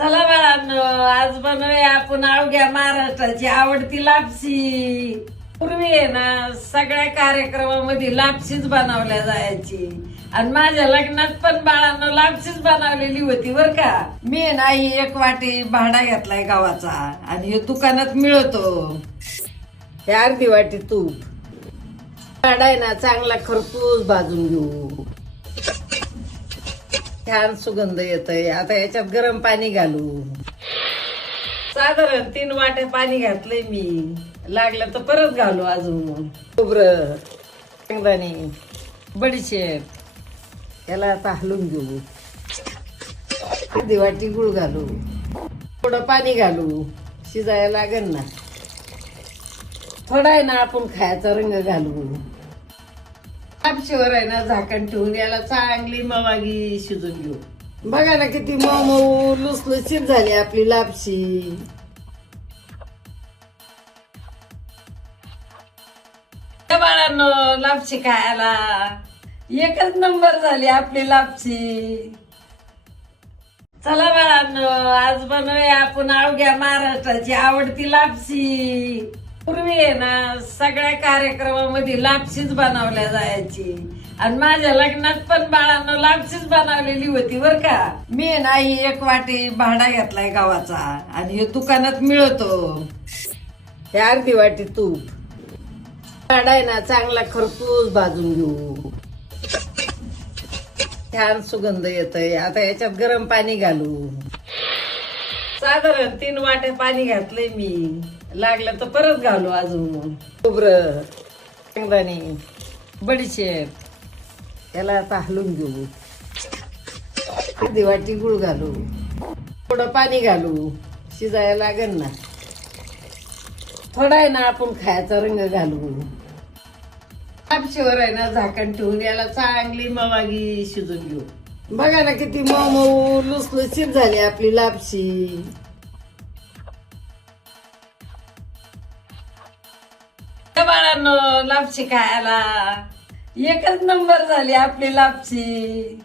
चला बाळांनो आज बनवूया आपण अवघ्या महाराष्ट्राची आवडती लापशी. पूर्वी आहे ना सगळ्या कार्यक्रमामध्ये लापशीच बनवल्या जायची. आणि माझ्या लग्नात पण बाळांनो लापशीच बनवलेली होती बर का. मी ना ही एक वाटी भाडा घेतलाय गावाचा आणि हे दुकानात मिळतो. हे अर्धी वाटी तूप. भाडा आहे ना चांगला खरपूस भाजून घेऊ. छान सुगंध येतोय. आता याच्यात गरम पाणी घालू साधारण तीन वाटे पाणी घातलंय मी. लागलं तर परत घालू अजून. खोबरं शेंगदाणे बडीशेप. याला आता हलून घेऊ. अर्धी वाटी गुळ घालू. थोडं पाणी घालू. शिजायला लागेल ना. थोडा आहे ना आपण खायचा रंग घालू कापशीवर आहे ना झाकण ठेवून याला चांगली मवागी शिजून घेऊ. बघा ना किती मऊ मऊ लुसलुसीत झाली आपली लापशी. बाळांनो लापशी खायला. एकच नंबर झाली आपली लापशी. चला बाळांनो आज बनवूया आपण अवघ्या महाराष्ट्राची आवडती लापशी. पूर्वी आहे ना सगळ्या कार्यक्रमामध्ये लापशीच बनवल्या जायची. आणि माझ्या लग्नात पण बाळानं लापशीच बनवलेली होती बर का. मी आहे ना ही एक वाटी भाडा घेतलाय गावाचा आणि हे दुकानात मिळतो. हे अर्धी वाटी तूप. भाडा आहे ना चांगला खरपूस भाजून घेऊ. छान सुगंध येतोय. आता याच्यात गरम पाणी घालू. साधारण तीन वाटे पाणी घातलंय मी. लागलं तर परत घालू अजून. खोबरं शेंगदाणे बडीशेप याला आता हलवून घेऊ. अर्धी वाटी गुळ घालू. थोडं पाणी घालू. शिजायला लागेल ना. थोडा आहे ना आपण खायचा रंग घालू. कापशीवर आहे ना झाकण ठेवून याला चांगली मवागी शिजून घेऊ. बघा ना किती मऊ मऊ लुसलुसीत झाली आपली लापशी. बाळांनो लापशी खायला. एकच नंबर झाली आपली लापशी.